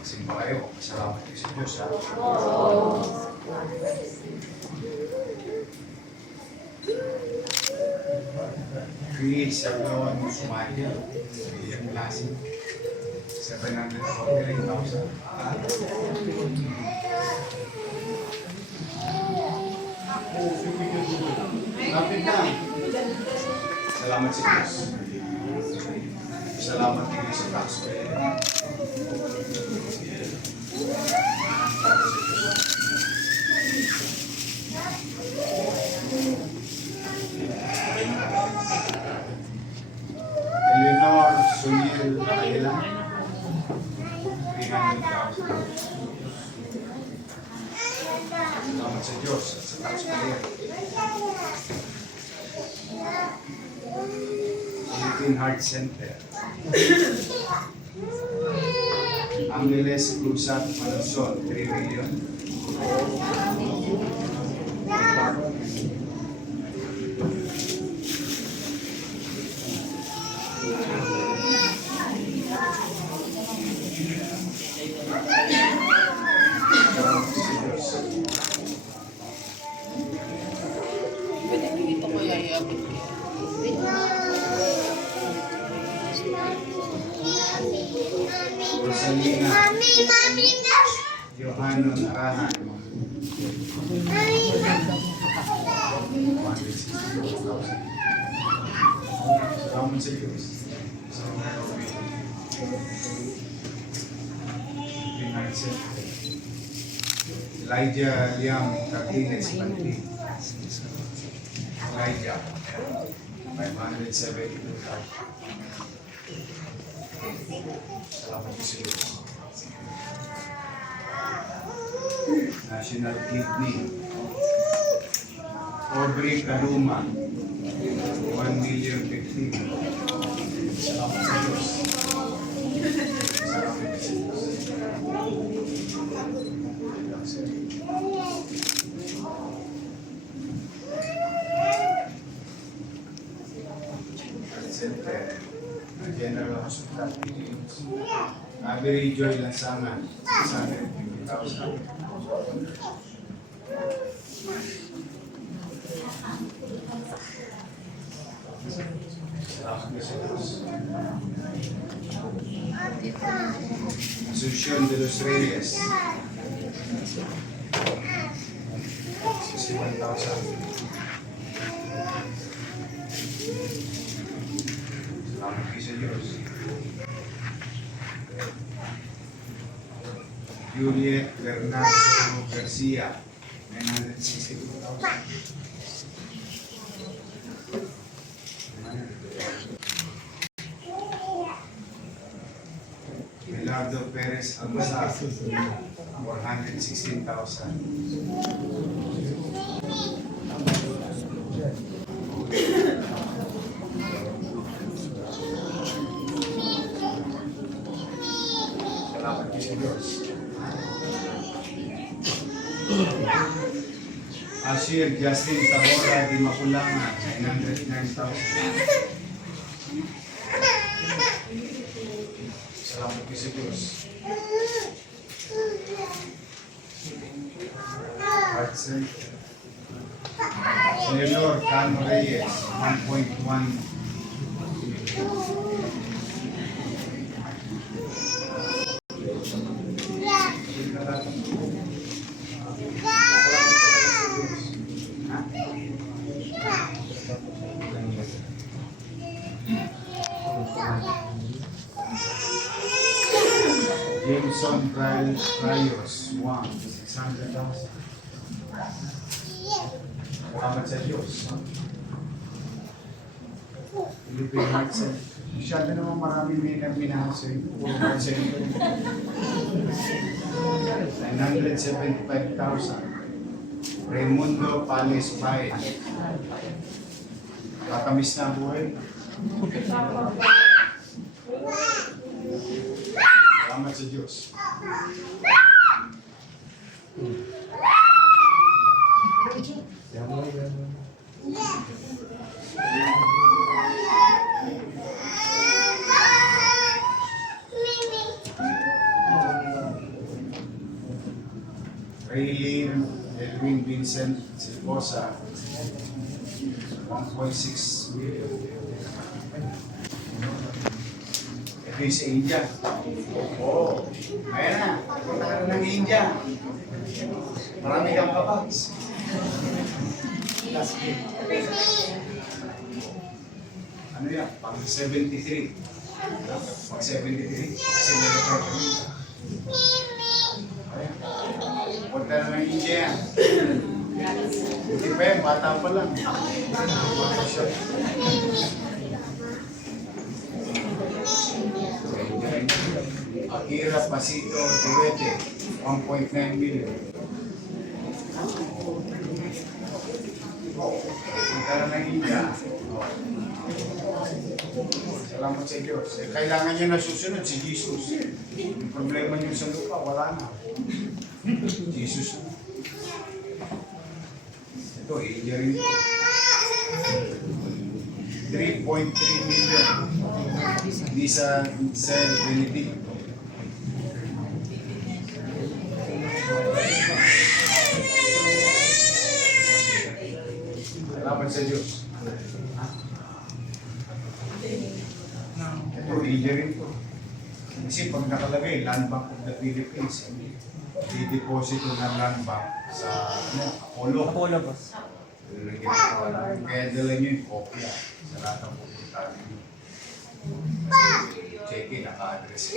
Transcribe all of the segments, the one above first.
Magsimba kayo. Salamat kayo sa Diyos, ha? Chris, everyone who's smiling. Yung klase. 743,000. Lapit na. Salamat sa Diyos. Salamat din sa taxpayer. Eleanor Suniel Ayala. 300,000. Salamat sa Diyos at sa taxpayer. Philippine Heart Center. Angeles Cruzat Manson, 3 million. Rosalina Johanon Arahan. Salamat sa Diyos. Elijah Liam Cartines Banti. Elijah 572,000. Salamat po sa Diyos. National Kidney. Aubrey Kaluma. 1,050,000. Salamat sa Diyos. Salamat po sa Diyos. Center. General Hospital. Avery Joy Lansangan. 650,000. Salamat po sa Diyos. Asuncion de los Reyes. 61,000. Salamat po sa Diyos. Juliet Bernardo Garcia, 962,000. Melardo Perez Almazar, 416,000. Salamat po sa Diyos. Ashir Justin Tabora di Makulanga, 909,000. Salamat po sa Diyos. Heart Center. Leonor Cano Reyes, 1.1. Jameson Rayos, 600,000. Salamat sa Diyos. Philippine Heart Center. Masyado naman maraming minahal sa iyo. 975,000. Raimundo Pales Bay. Katamis na ang buhay. Salamat sa Diyos. Raylene Elwin Vincent Silvosa, 1.6 million. Ito yung sa India. Oo. Ayan na. Punta ka na ng India. Marami kang kapags. Last week. Ano yan? Pang 73. Pang 73. Kasi meron tayo kami. Ayan. Punta na ng India. Hindi pa yan. Bata pa lang. Akira Pasito Duete, 1.9 million. Punta na ng India. Salamat sa Diyos. Kailangan niya na susunod si Jesus. Yung problema niyo sa lupa, wala na. Jesus. Ito, India rin ito. 3.3 million. Hindi sa Benedicto. Salamat sa Diyos. Ito, India rin ito. Kasi pag nakalagay, Land Bank of the Philippines, di-deposito ng Land Bank sa Apollo. Apollo, boss. Kaya dala niyo yung kopya sa lahat ng pupunta niyo. Check in, naka-address.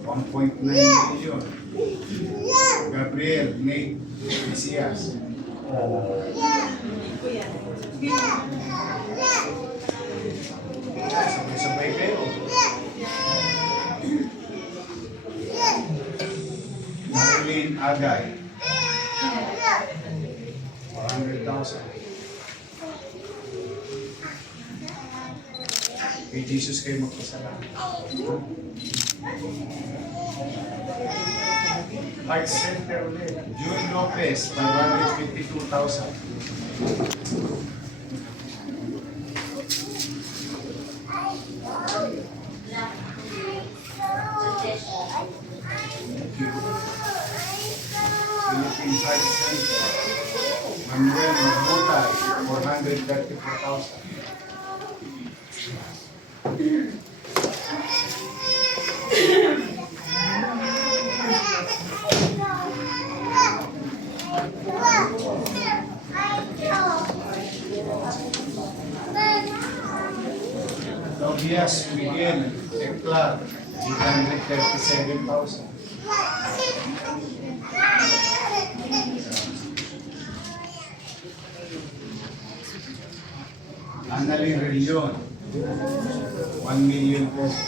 1.9 million. Gabriel, Nate, Mesias. Sabay-sabay kayo. Marlene Agay. 100,000. Kay Jesus kayo magpasalamat. Heart Center ulit. June Lopez, 552,000. Philippine Heart Center. Manuel Magbutay, 434,000. Tobias Miguel Eclar, 837,000. Annalyn Relion, 1 million pesos.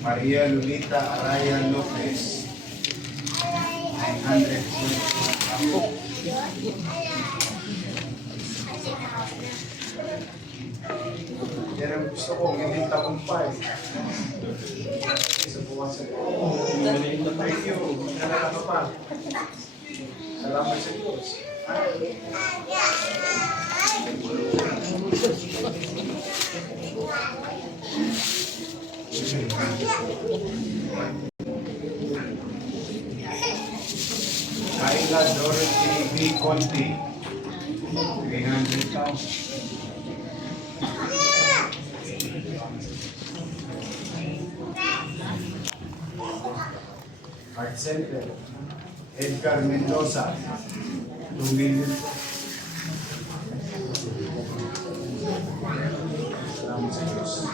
Maria Lolita Araya Lopez, 900. Yan ang gusto ko, hindi tagumpay. Sa buwasan ko. Thank you. Nalala ka pa. Salamat sa Diyos. Ayla Dorothy B. Conti, 300,000. Heart Center, Edgar Mendoza, 2 million. Salamat sa Diyos.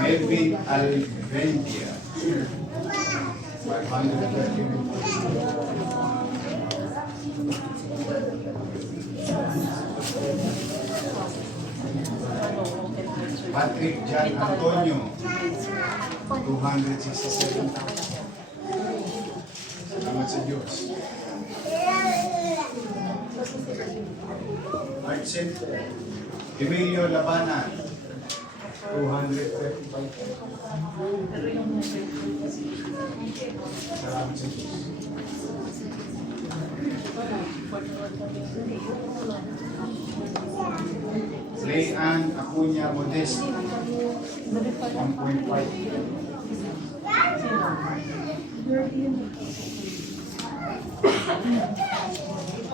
Melvin Alvendia, 530,000. Patrick Jan Antonio, 267,000. Salamat sa Diyos. Heart Center, Emilio Labanan, 235. Salamat sa Diyos. Leanne Acuña Modest, 1.5.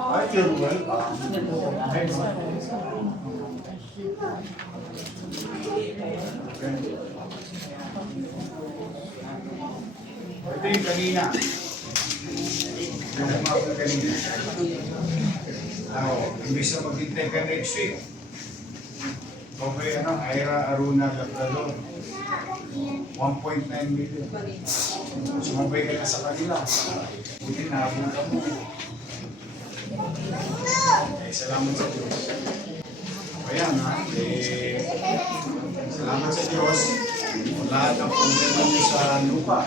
Ay, you're welcome. Ito yung kanina. Yung umabot kanina. Imbis na maghintay ka next week. Okay, Ira Aruna Labrador. 1.9 million. Sumabay ka na sa kanila. Buti nabuka mo. Salamat sa Diyos. Ayan salamat sa Diyos. Lahat ng problema niyo sa lupa.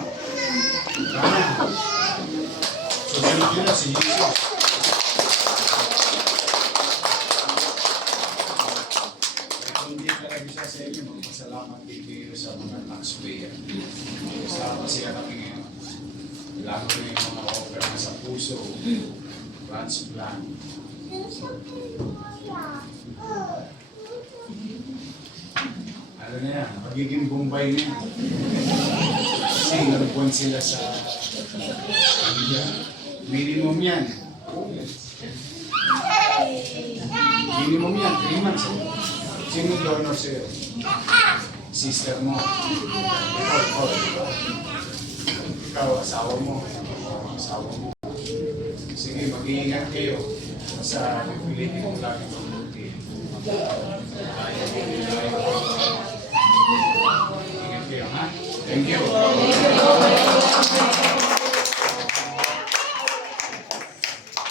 Sana. Susunod yun na si Jesus. Hindi talaga siya sa inyo. Magpasalamat din kayo sa mga taxpayer. Kasama sila kami ngayon. Lalo na yung mga opera sa puso. Transplant. Ano na yan, magiging Bombay na yan. Kasi nagpuan sila sa India. Minimum yan. Minimum yan, 3 months. Sino donor sa'yo? Sister mo. Ikaw, asawa mo. Asawa mo. Sige, mag-iingat kayo. Sa pipilitin mo lagi mabuti. Ingat kayo, ha? Thank you.